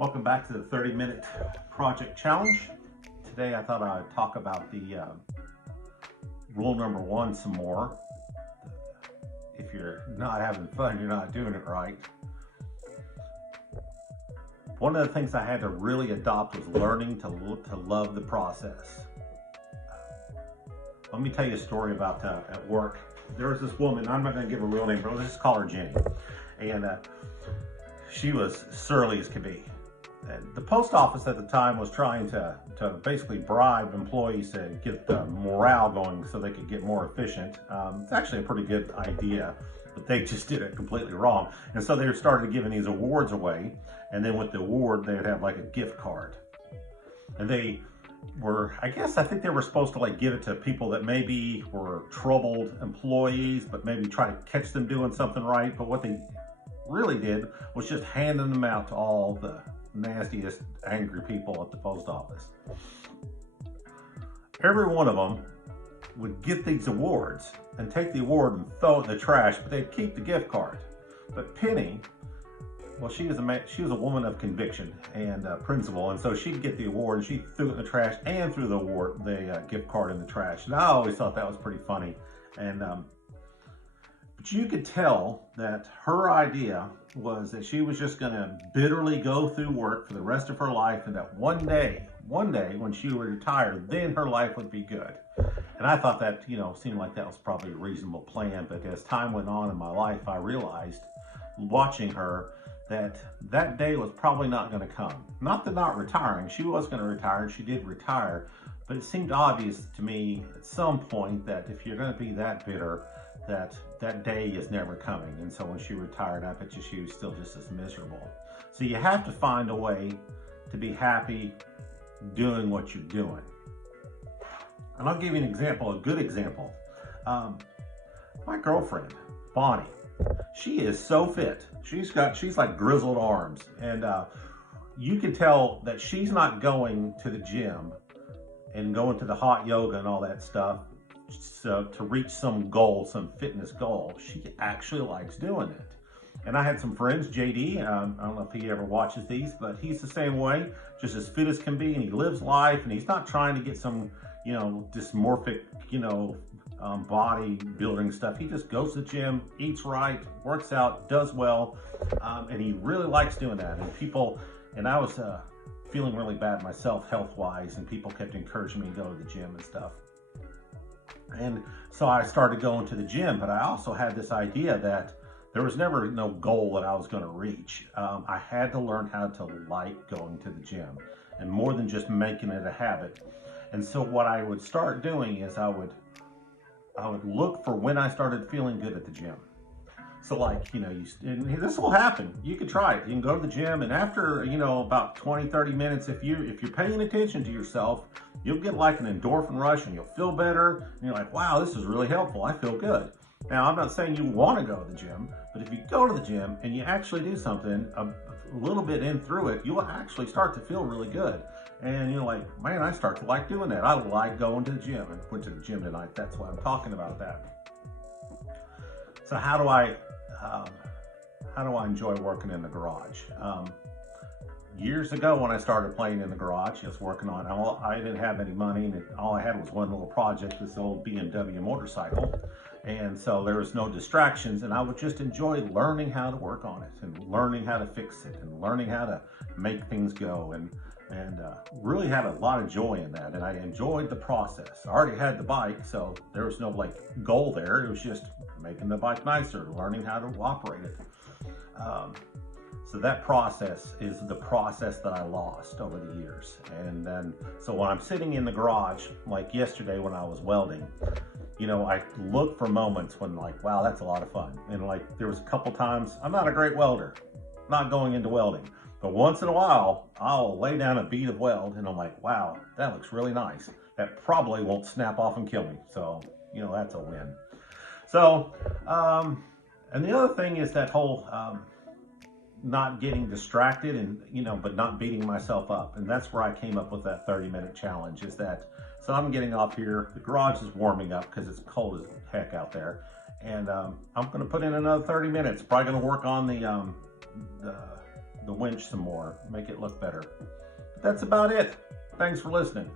Welcome back to the 30-minute project challenge. Today I thought I'd talk about the rule number one some more. If you're not having fun, you're not doing it right. One of the things I had to really adopt was learning to love the process. Let me tell you a story about at work. There was this woman, I'm not going to give her real name, but let's just call her Jenny. And she was surly as could be. And the post office at the time was trying to basically bribe employees to get the morale going so they could get more efficient. It's actually a pretty good idea, but they just did it completely wrong. And so they started giving these awards away. And then with the award, they would have like a gift card. And they were, I think they were supposed to like give it to people that maybe were troubled employees, but maybe try to catch them doing something right. But what they really did was just handing them out to all the nastiest, angry people at the post office. Every one of them would get these awards and take the award and throw it in the trash, but they'd keep the gift card. But Penny, well, she was a woman of conviction and principle, and so she'd get the award and she threw it in the trash and threw the gift card in the trash. And I always thought that was pretty funny. And but you could tell that her idea was that she was just going to bitterly go through work for the rest of her life, and that one day when she would retire, then her life would be good. And I thought that, seemed like that was probably a reasonable plan. But as time went on in my life, I realized, watching her, that day was probably not going to come. Not that not retiring, she was going to retire, and she did retire. But it seemed obvious to me at some point that if you're going to be that bitter, that day is never coming. And so when she retired, I bet you she was still just as miserable. So you have to find a way to be happy doing what you're doing. And I'll give you an example, a good example. My girlfriend, Bonnie, she is so fit. She's like grizzled arms. And you can tell that she's not going to the gym and going to the hot yoga and all that stuff so to reach some goal, some fitness goal. She actually likes doing it. And I had some friends, JD, I don't know if he ever watches these, but he's the same way, just as fit as can be, and he lives life, and he's not trying to get some, dysmorphic, body building stuff. He just goes to the gym, eats right, works out, does well, and he really likes doing that. And I was feeling really bad myself health-wise, and people kept encouraging me to go to the gym and stuff. And so I started going to the gym, but I also had this idea that there was never no goal that I was going to reach. I had to learn how to like going to the gym, and more than just making it a habit. And so what I would start doing is I would look for when I started feeling good at the gym. So like, and this will happen. You can try it. You can go to the gym, and after, about 20, 30 minutes, if you're paying attention to yourself, you'll get like an endorphin rush and you'll feel better. And you're like, wow, this is really helpful. I feel good. Now, I'm not saying you want to go to the gym, but if you go to the gym and you actually do something a little bit in through it, you will actually start to feel really good. And you're like, man, I start to like doing that. I like going to the gym. I went to the gym tonight. That's why I'm talking about that. So how do I enjoy working in the garage? Years ago, when I started playing in the garage, just working on, I didn't have any money, and all I had was one little project, this old BMW motorcycle. And so there was no distractions, and I would just enjoy learning how to work on it, and learning how to fix it, and learning how to make things go, and really had a lot of joy in that. And I enjoyed the process. I already had the bike, so there was no like goal there. It was just making the bike nicer, learning how to operate it. So that process is the process that I lost over the years. And then, so when I'm sitting in the garage, like yesterday when I was welding, I look for moments when like, wow, that's a lot of fun. And like, there was a couple times, I'm not a great welder, not going into welding, but once in a while, I'll lay down a bead of weld and I'm like, wow, that looks really nice. That probably won't snap off and kill me. So, that's a win. So, and the other thing is that whole, not getting distracted and, but not beating myself up. And that's where I came up with that 30-minute challenge, is that, so I'm getting off here, the garage is warming up because it's cold as heck out there. And I'm going to put in another 30 minutes, probably going to work on the the winch some more, make it look better. But that's about it. Thanks for listening.